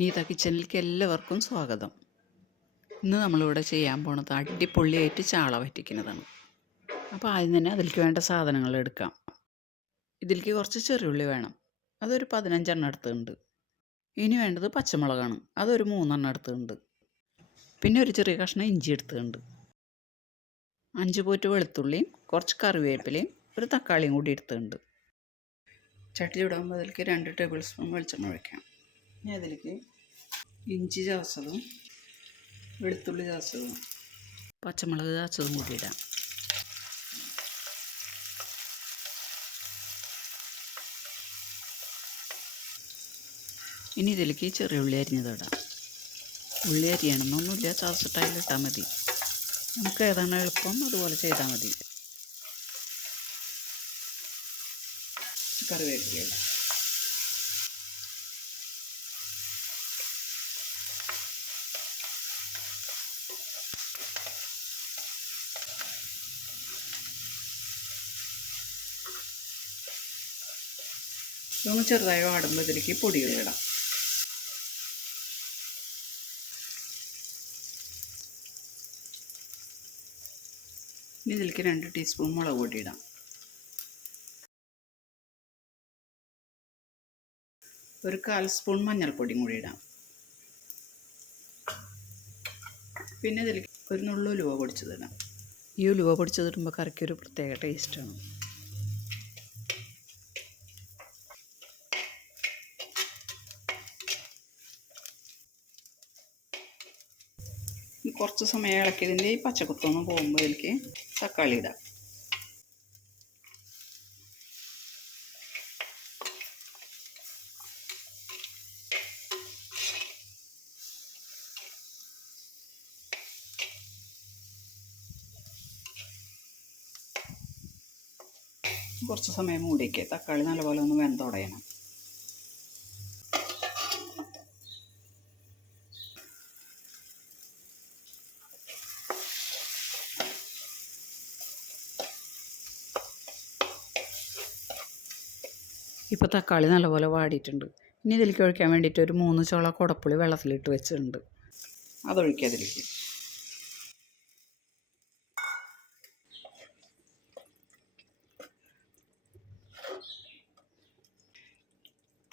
നീത കിച്ചണിലേക്ക് എല്ലാവർക്കും സ്വാഗതം. ഇന്ന് നമ്മളിവിടെ ചെയ്യാൻ പോണത് അടിപൊളിയായിട്ട് ചാള വറ്റിക്കുന്നതാണ്. അപ്പോൾ ആദ്യം തന്നെ അതിലേക്ക് വേണ്ട സാധനങ്ങൾ എടുക്കാം. ഇതിലേക്ക് കുറച്ച് ചെറിയുള്ളി വേണം, അതൊരു 15 എണ്ണം എടുത്തിട്ടുണ്ട്. ഇനി വേണ്ടത് പച്ചമുളകാണ്, അതൊരു 3 എണ്ണം എടുത്തിട്ടുണ്ട്. പിന്നെ ഒരു ചെറിയ കഷ്ണം ഇഞ്ചി എടുത്തിട്ടുണ്ട്. 5 പോറ്റ് വെളുത്തുള്ളിയും കുറച്ച് കറിവേപ്പിലയും ഒരു തക്കാളിയും കൂടി എടുത്തിട്ടുണ്ട്. ചട്ടി ചൂടാകുമ്പോൾ അതിലേക്ക് 2 ടേബിൾ സ്പൂൺ വെളിച്ചെണ്ണ ഒഴിക്കാം. ഇനി അതിലേക്ക് ഇഞ്ചി ചതച്ചതും വെളുത്തുള്ളി ചതച്ചതും പച്ചമുളക് ചതച്ചതും കൂടി ഇടാം. ഇനി ഇതിലേക്ക് ചെറിയ ഉള്ളി അരിഞ്ഞതിടാം. ഉള്ളി അരിയണമെന്നൊന്നുമില്ല, ചതച്ചിട്ടായിലിട്ടാൽ മതി. നമുക്ക് ഏതാണ് എളുപ്പം അതുപോലെ ചെയ്താൽ മതി. കറിവേപ്പില ഇടാം. ഇതൊന്ന് ചെറുതായി വാടുമ്പോൾ ഇതിലേക്ക് പൊടികളിടാം. ഇനി ഇതിലേക്ക് 2 ടീസ്പൂൺ മുളക് പൊടി ഇടാം. ഒരു 1/4 സ്പൂൺ മഞ്ഞൾപ്പൊടിയും കൂടി ഇടാം. പിന്നെ ഇതിലേക്ക് ഒരു നുള്ളു ഉലുവ പൊടിച്ചതിടാം. ഈ ഉലുവ പൊടിച്ചതിടുമ്പോൾ കറിക്കൊരു പ്രത്യേക ടേസ്റ്റാണ്. കുറച്ച് സമയം ഇളക്കിയതിൻ്റെ ഈ പച്ചക്കുത്തൊന്ന് പോകുമ്പോൾ ഇതിലേക്ക് തക്കാളി ഇടാം. കുറച്ച് സമയം മൂടിക്കുക, തക്കാളി നല്ലപോലെ ഒന്ന് വെന്തുടയണം. ഇപ്പോൾ തക്കാളി നല്ലപോലെ വാടിയിട്ടുണ്ട്. ഇനി ഇതിലേക്ക് ഒഴിക്കാൻ വേണ്ടിയിട്ട് ഒരു 3 ചോള കുടപ്പുളി വെള്ളത്തിലിട്ട് വെച്ചിട്ടുണ്ട്, അതൊഴിക്കുക അതിലേക്ക്.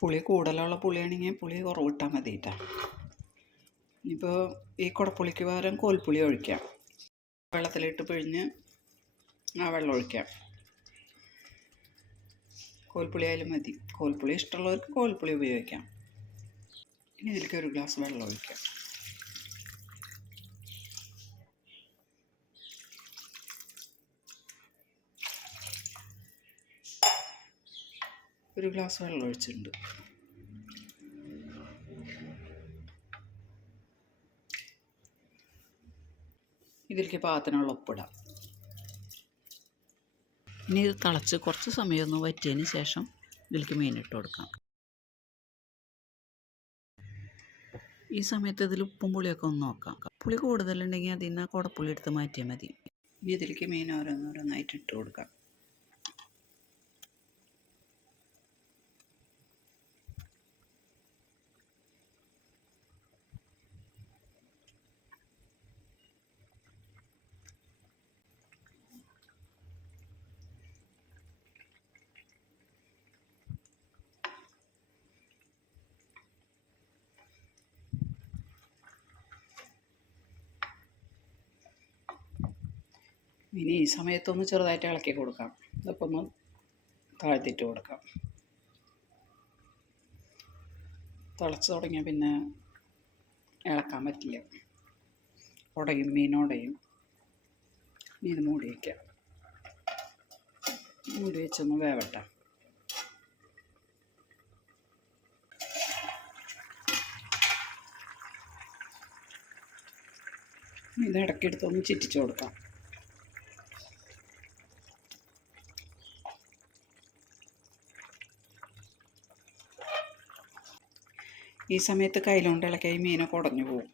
പുളി കൂടുതലുള്ള പുളിയാണെങ്കിൽ പുളി കുറവിട്ടാൽ മതിയിട്ടാ. ഇപ്പോൾ ഈ കുടപ്പുളിക്ക് പകരം കോൽപ്പുളി ഒഴിക്കാം. വെള്ളത്തിലിട്ട് പിഴിഞ്ഞ് ആ വെള്ളം ഒഴിക്കാം. കോൽപ്പുളി ആയാലും മതി, കോൽപ്പുളി ഇഷ്ടമുള്ളവർക്ക് കോൽപ്പുളി ഉപയോഗിക്കാം. ഇനി ഇതിലേക്ക് ഒരു ഗ്ലാസ് വെള്ളം ഒഴിക്കാം. ഒരു ഗ്ലാസ് വെള്ളം ഒഴിച്ചിട്ടുണ്ട്. ഇതിലേക്ക് പാകത്തിനുള്ള ഉപ്പിടാം. ഇനി ഇത് തിളച്ച് കുറച്ച് സമയം ഒന്ന് വറ്റിയതിന് ശേഷം ഇതിലേക്ക് മീനിട്ട് കൊടുക്കാം. ഈ സമയത്ത് ഇതിൽ ഉപ്പും പുളിയൊക്കെ ഒന്ന് നോക്കാം. പുളി കൂടുതലുണ്ടെങ്കിൽ അതിൽ നിന്ന് കുടപ്പുളി എടുത്ത് മാറ്റിയാൽ മതി. ഇനി ഇതിലേക്ക് മീൻ ഓരോന്നോരോന്നായിട്ട് ഇട്ട് കൊടുക്കാം. ഇനി ഈ സമയത്തൊന്ന് ചെറുതായിട്ട് ഇളക്കി കൊടുക്കാം. ഇതൊക്കെ ഒന്ന് താഴ്ത്തിയിട്ട് കൊടുക്കാം. തിളച്ച് തുടങ്ങിയാൽ പിന്നെ ഇളക്കാൻ പറ്റില്ല, ഉടയും, മീനുടയും. ഇനി ഇത് മൂടി വയ്ക്കാം. മൂടി വെച്ചൊന്ന് വേവട്ടെ. ഇത് ഇടയ്ക്കെടുത്തൊന്ന് ചിറ്റിച്ച് കൊടുക്കാം. ഈ സമയത്ത് കയ്യിലുകൊണ്ട് ഇളക്കിയ മീനൊക്കെ ഉടഞ്ഞു പോകും.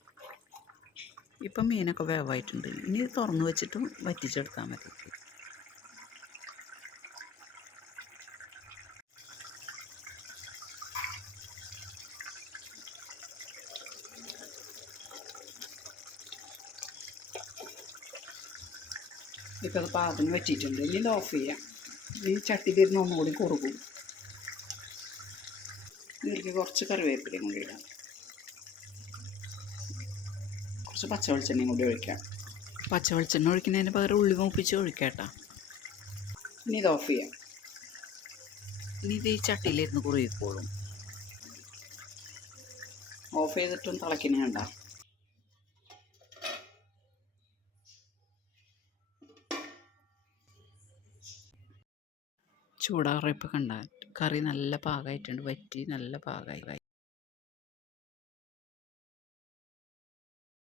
ഇപ്പം മീനൊക്കെ വേവായിട്ടുണ്ട്. ഇനി ഇത് തുറന്ന് വെച്ചിട്ട് വറ്റിച്ചെടുത്താൽ മതി. ഇപ്പോൾ അത് പാകത്തിന് വറ്റിയിട്ടുണ്ട്. ഇനി ഇത് ഓഫ് ചെയ്യാം. ഈ ചട്ടിയിലിരുന്ന് ഒന്നുകൂടി കുറുകും. ഇതിലേക്ക് കുറച്ച് കറിവേപ്പിലയും കൂടി ഇടാം. കുറച്ച് പച്ച വെളിച്ചെണ്ണയും കൂടി ഒഴിക്കാം. പച്ച വെളിച്ചെണ്ണ ഒഴിക്കുന്നതിന് പകരം ഉള്ളി മൂപ്പിച്ച് ഒഴിക്കാം കേട്ടോ. ഇനി ഇത് ഓഫ് ചെയ്യാം. ഇനി ഇത് ഈ ചട്ടിയിലിരുന്ന് കുറുകിക്കോളും. ഓഫ് ചെയ്തിട്ടും തിളയ്ക്കുന്ന കണ്ട. ചൂടാറിയപ്പോൾ കണ്ട കറി നല്ല പാകമായിട്ടുണ്ട്. വറ്റി നല്ല പാകമായി.